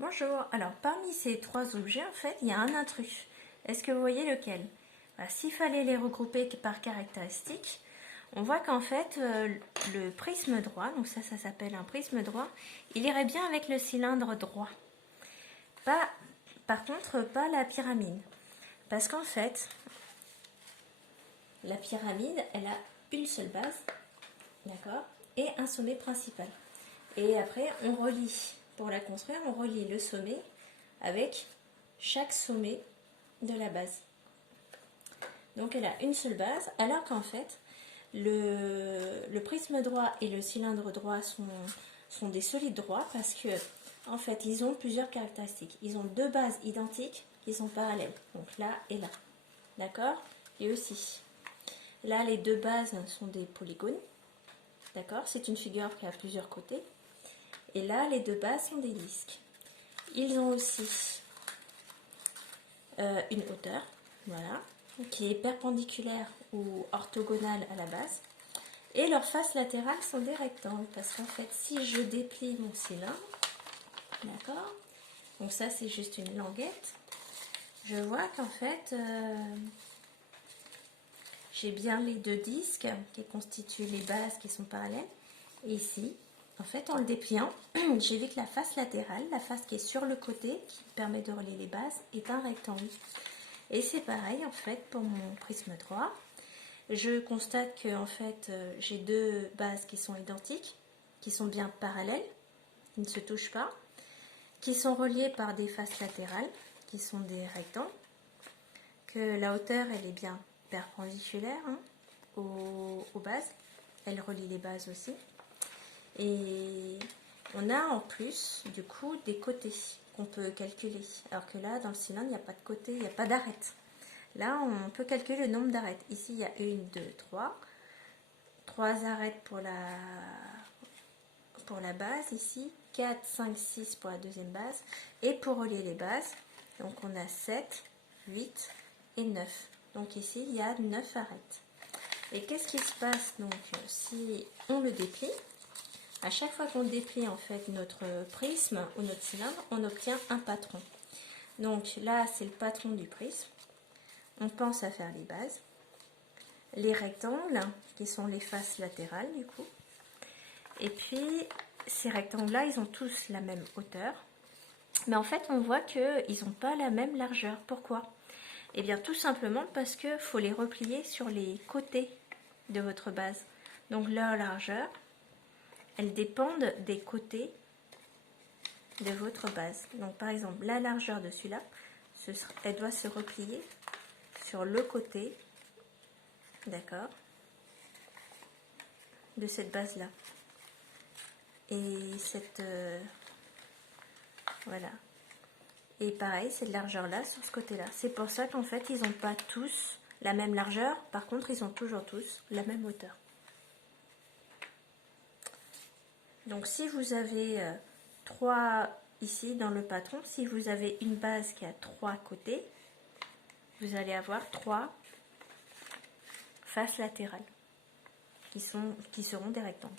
Bonjour, alors parmi ces trois objets, en fait, il y a un intrus. Est-ce que vous voyez lequel? S'il fallait les regrouper par caractéristiques, on voit qu'en fait, le prisme droit, donc ça s'appelle un prisme droit, il irait bien avec le cylindre droit. Par contre, pas la pyramide. Parce qu'en fait, la pyramide, elle a une seule base, d'accord, et un sommet principal. Et après, on relie, pour la construire, on relie le sommet avec chaque sommet de la base. Donc elle a une seule base, alors qu'en fait, le prisme droit et le cylindre droit sont des solides droits parce que, en fait, ils ont plusieurs caractéristiques. Ils ont deux bases identiques qui sont parallèles, donc là et là. D'accord? Et aussi, là, les deux bases sont des polygones. D'accord? C'est une figure qui a plusieurs côtés. Et là, les deux bases sont des disques. Ils ont aussi une hauteur, voilà, qui est perpendiculaire ou orthogonale à la base. Et leurs faces latérales sont des rectangles. Parce qu'en fait, si je déplie mon cylindre, d'accord, donc ça c'est juste une languette, je vois qu'en fait, j'ai bien les deux disques qui constituent les bases qui sont parallèles. Et ici, en fait, en le dépliant, j'ai vu que la face latérale, la face qui est sur le côté, qui permet de relier les bases, est un rectangle. Et c'est pareil, en fait, pour mon prisme droit. Je constate que, en fait, j'ai deux bases qui sont identiques, qui sont bien parallèles, qui ne se touchent pas, qui sont reliées par des faces latérales, qui sont des rectangles, que la hauteur, elle est bien perpendiculaire aux bases. Elle relie les bases aussi. Et on a en plus, du coup, des côtés qu'on peut calculer. Alors que là, dans le cylindre, il n'y a pas de côté, il n'y a pas d'arête. Là, on peut calculer le nombre d'arêtes. Ici, il y a 1, 2, 3. 3 arêtes pour la base. Ici, 4, 5, 6 pour la deuxième base. Et pour relier les bases, donc on a 7, 8 et 9. Donc ici, il y a 9 arêtes. Et qu'est-ce qui se passe donc si on le déplie? À chaque fois qu'on déplie en fait notre prisme ou notre cylindre, on obtient un patron. Donc là, c'est le patron du prisme. On pense à faire les bases. Les rectangles, qui sont les faces latérales du coup. Et puis, ces rectangles-là, ils ont tous la même hauteur. Mais en fait, on voit qu'ils n'ont pas la même largeur. Pourquoi? Eh bien, tout simplement parce qu'il faut les replier sur les côtés de votre base. Donc leur largeur, elles dépendent des côtés de votre base. Donc par exemple, la largeur de celui-là, elle doit se replier sur le côté, d'accord, de cette base-là. Et cette... voilà. Et pareil, cette largeur-là sur ce côté-là. C'est pour ça qu'en fait, ils n'ont pas tous la même largeur. Par contre, ils ont toujours tous la même hauteur. Donc si vous avez 3 ici dans le patron, si vous avez une base qui a 3 côtés, vous allez avoir 3 faces latérales qui seront des rectangles.